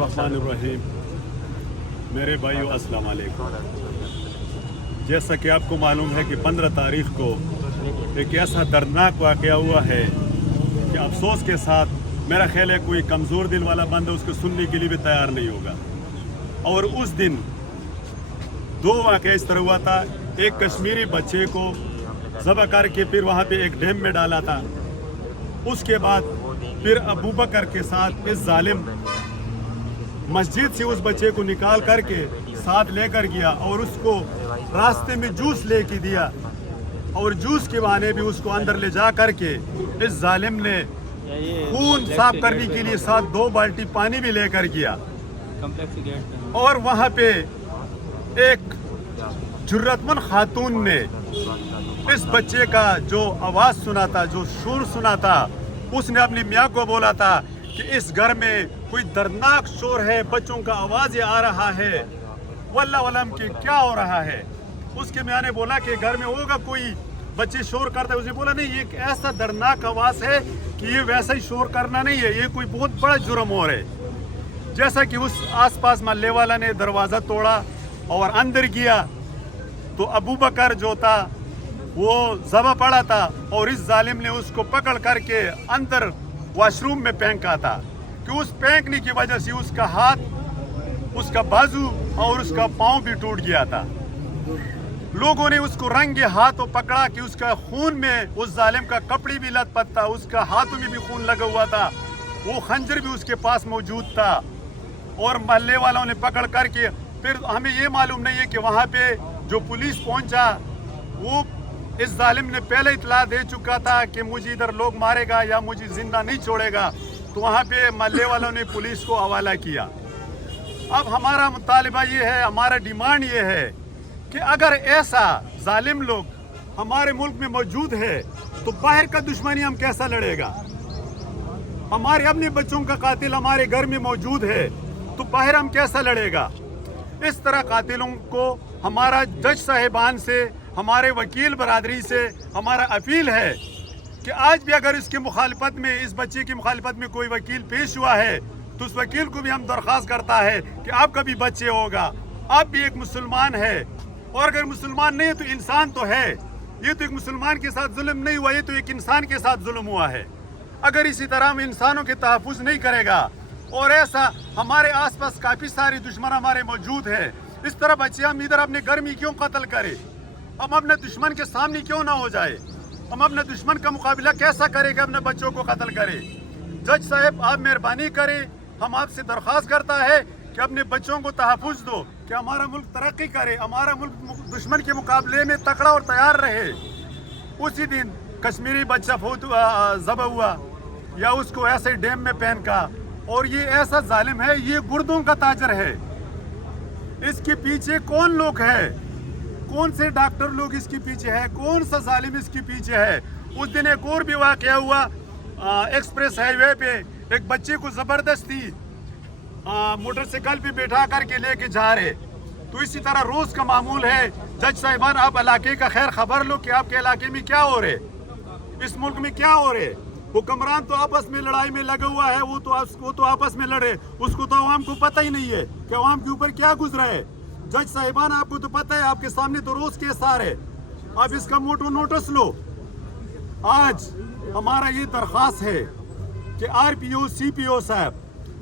बिस्मिल्लाहिर्रहमानिर्रहीम। मेरे भाइयों अस्सलाम वालेकुम। जैसा कि आपको मालूम है कि 15 तारीख को एक ऐसा दर्दनाक वाक़या हुआ है कि अफसोस के साथ मेरा ख्याल है कोई कमज़ोर दिल वाला बंदा उसको सुनने के लिए भी तैयार नहीं होगा। और उस दिन दो वाक़या इस तरह हुआ था। एक कश्मीरी बच्चे को ज़बह करके फिर वहाँ पे एक डैम में डाला था। उसके बाद फिर अबू बकर के साथ इस जालिम मस्जिद से उस बच्चे को निकाल करके साथ लेकर गया और उसको रास्ते में जूस लेके दिया और जूस के बहाने भी उसको अंदर ले जा करके इस जालिम ने खून साफ करने के लिए साथ 2 बाल्टी पानी भी लेकर गया। और वहाँ पे एक जुर्रतमंद खातून ने इस बच्चे का जो आवाज़ सुना था, जो शोर सुना था, उसने अपनी मियाँ को बोला था कि इस घर में कोई दर्दनाक शोर है, बच्चों का आवाज़ आ रहा है, वल्लाह वलम कि क्या हो रहा है। उसके मियाँ ने बोला कि घर में होगा कोई, बच्चे शोर करते हैं। उसने बोला नहीं, ये एक ऐसा दर्दनाक आवाज़ है कि ये वैसा ही शोर करना नहीं है, ये कोई बहुत बड़ा जुर्म हो रहा है। जैसा कि उस आसपास मोहल्ले वाला ने दरवाज़ा तोड़ा और अंदर गया तो अबू बकर जो था वो ज़बह पड़ा था और इस जालिम ने उसको पकड़ करके अंदर वॉशरूम में फेंका था कि उस फेंकने की वजह से उसका हाथ, उसका बाजू और उसका पाँव भी टूट गया था। लोगों ने उसको रंगे हाथों पकड़ा कि उसका खून में उस जालिम का कपड़े भी लथपथ था, उसका हाथों में भी खून लगा हुआ था, वो खंजर भी उसके पास मौजूद था। और मोहल्ले वालों ने पकड़ करके, फिर हमें ये मालूम नहीं है कि वहाँ पे जो पुलिस पहुँचा वो इस जालिम ने पहले इतला दे चुका था कि मुझे इधर लोग मारेगा या मुझे जिंदा नहीं छोड़ेगा, तो वहाँ पे मोहल्ले वालों ने पुलिस को हवाला किया। अब हमारा मुतालिबा ये है, हमारा डिमांड ये है कि अगर ऐसा जालिम लोग हमारे मुल्क में मौजूद है तो बाहर का दुश्मनी हम कैसा लड़ेगा। हमारे अपने बच्चों का कातिल हमारे घर में मौजूद है तो बाहर हम कैसा लड़ेगा। इस तरह कातिलों को हमारा जज साहिबान से, हमारे वकील बरादरी से हमारा अपील है कि आज भी अगर इसकी मुखालफत में, इस बच्चे की मुखालफत में कोई वकील पेश हुआ है तो उस वकील को भी हम दरख्वास्त करता है कि आपका भी बच्चे होगा, आप भी एक मुसलमान है, और अगर मुसलमान नहीं है तो इंसान तो है। ये तो एक मुसलमान के साथ जुल्म नहीं हुआ, ये तो एक इंसान के साथ जुल्म हुआ है। अगर इसी तरह हम इंसानों के तहफ़्फ़ुज़ नहीं करेगा और ऐसा हमारे आसपास काफ़ी सारे दुश्मन हमारे मौजूद है, इस तरह बच्चे हम इधर अपने घर में क्यों कत्ल करें। हम अपने दुश्मन के सामने क्यों ना हो जाए, हम अपने दुश्मन का मुकाबला कैसा करेंगे, अपने बच्चों को कत्ल करें। जज साहब आप मेहरबानी करें, हम आपसे दरख्वास्त करता है कि अपने बच्चों को तहफ़्फ़ुज़ दो कि हमारा मुल्क तरक्की करे, हमारा मुल्क दुश्मन के मुकाबले में तकड़ा और तैयार रहे। उसी दिन कश्मीरी बच्चा ज़बह हुआ या उसको ऐसे डैम में पहन का, और ये ऐसा जालिम है, ये गुर्दों का ताजर है। इसके पीछे कौन लोग है, कौन से डॉक्टर लोग इसके पीछे है, कौन सा जालिम इसके पीछे है। उस दिन एक और भी वाक़या हुआ, एक्सप्रेस हाईवे पे एक बच्चे को ज़बरदस्ती मोटरसाइकिल पे बैठा करके लेके जा रहे। तो इसी तरह रोज़ का मामूल है। जज साहिबान आप इलाके का खैर खबर लो कि आपके इलाके में क्या हो रहे, इस मुल्क में क्या हो रहे। हुक्मरान तो आपस में लड़ाई में लगा हुआ है, वो तो आपस में लड़े, उसको तो आवाम को पता ही नहीं है कि आवाम के ऊपर क्या गुजरा है। जज साहिबान आपको तो पता है, आपके सामने तो रोज केस आ रहे, आप इसका मोटो नोटिस लो। आज हमारा ये दरख्वास्त है कि RPO CPO साहब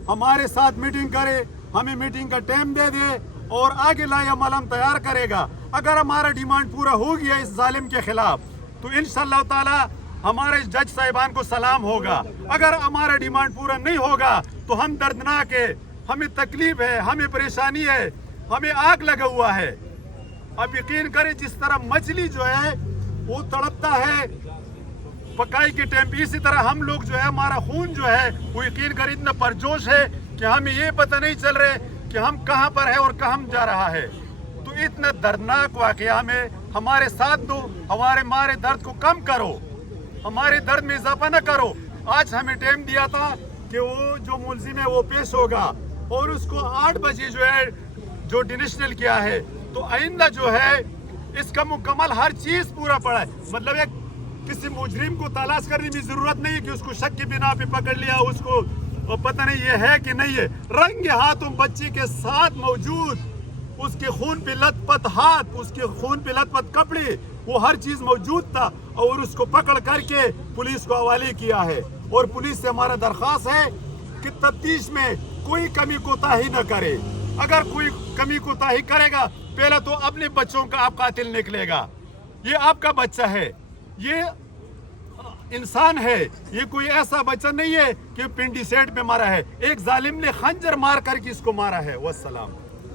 हमारे साथ मीटिंग करे, हमें मीटिंग का टाइम दे दे और आगे लाए अमल हम तैयार करेगा। अगर हमारा डिमांड पूरा हो गया इस जालिम के खिलाफ तो इंशाअल्लाह ताला हमारे जज साहिबान को सलाम होगा। अगर हमारा डिमांड पूरा नहीं होगा तो हम दर्दनाक है, हमें तकलीफ है, हमें परेशानी है, हमें आग लगा हुआ है। अब यकीन करें, जिस तरह मछली जो है वो तड़पता है पकाई के टाइम पे, इसी तरह हम लोग जो है, हमारा खून जो है वो यकीन करें इतना परजोश है कि हमें ये पता नहीं चल रहे कि हम कहाँ पर है और कहाँ जा रहा है। तो इतना दर्दनाक वाक़या में हमारे साथ दो, हमारे दर्द को कम करो, हमारे दर्द में इजाफा न करो। आज हमें टाइम दिया था कि वो जो मुलजिम है वो पेश होगा और उसको 8 बजे जो है जो डिनेशनल किया है, तो आइंदा जो है इसका मुकम्मल हर चीज़ पूरा पड़ा है। मतलब एक किसी मुजरिम को तलाश करने की ज़रूरत नहीं है कि उसको शक की बिना पे पकड़ लिया, उसको और पता नहीं ये है कि नहीं है, रंगे हाथों बच्ची के साथ मौजूद, उसके खून पे लथपथ हाथ, उसके खून पे लथपथ कपड़े, वो हर चीज मौजूद था और उसको पकड़ करके पुलिस को हवाले किया है। और पुलिस से हमारा दरख्वास्त है कि तफ्तीश में कोई कमी कोताही न करे। अगर कोई कमी कोताही करेगा, पहले तो अपने बच्चों का आप कातिल निकलेगा। ये आपका बच्चा है, ये इंसान है, ये कोई ऐसा बच्चा नहीं है कि पिंडी सेट पे मारा है। एक जालिम ने खंजर मार करके इसको मारा है। वस्सलाम।